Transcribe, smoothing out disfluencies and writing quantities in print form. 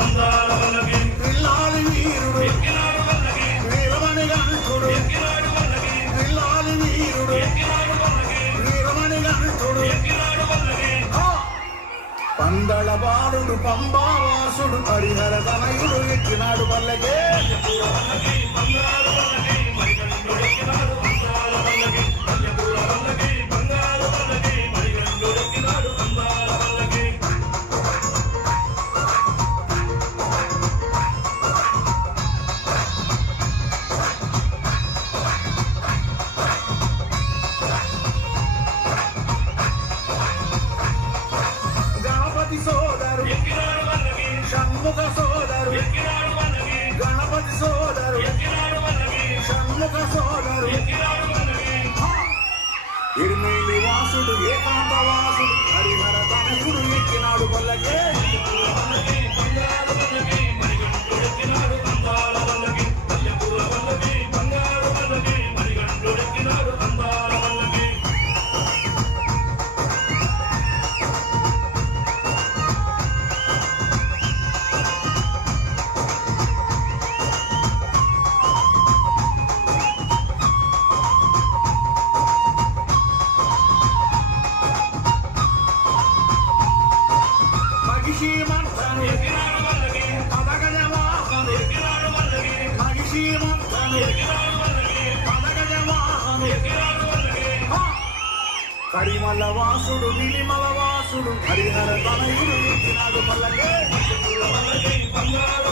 అందాల వల్లకి పిల్లాలి వీరుడు ఎక్కినాడు వల్లకి వీరమణి గంటుడు ఎక్కినాడు వల్లకి పిల్లాలి వీరుడు ఎక్కినాడు వల్లకి వీరమణి గంటుడు ఎక్కినాడు వల్లకి పందళ బాలుడు పంబావాసుడు హరిహర తనయుడు ఎక్కినాడు వల్లకే బంగారు వల్లకి మణికంఠుడు ఎక్కినాడు అందాల వల్లకి పల్లెపూల వల్లకి బంగారు వల్లకి మణికంఠుడు ఎక్కినాడు అందాల వల్లకి గణపతి సోదరు ఎక్కినాడు వల్లకి షణ్ముఖ సోదరు ఎక్కినాడు వల్లకి గణపతి సోదరు ఎక్కినాడు వల్లకి షణ్ముఖ సోదరు ఎక్కినాడు వల్లకి ఇర్మేలి వాసుడు ఏకాంత వాసుడు హరిహర తనయుడు ఎక్కినాడు వల్లకే బంగారు వల్లకి మణికంఠుడు ఎక్కినాడు అందాల వల్లకి పల్లెపూల వల్లకి బంగారు వల్లకి మణికంఠుడు ఎక్కినాడు అందాల వల్లకి మహిషి మంత్రను ఎక్కినాడు వల్లకి పదగజ వాహను ఎక్కినాడు వల్లకి మహిషి మంత్రను ఎక్కినాడు వల్లకి పదగజ వాహను ఎక్కినాడు వల్లకి కరిమల వాసుడు నిలిమల వాసుడు హరిహర తనయుడు ఎక్కినాడు వల్లకే బంగారు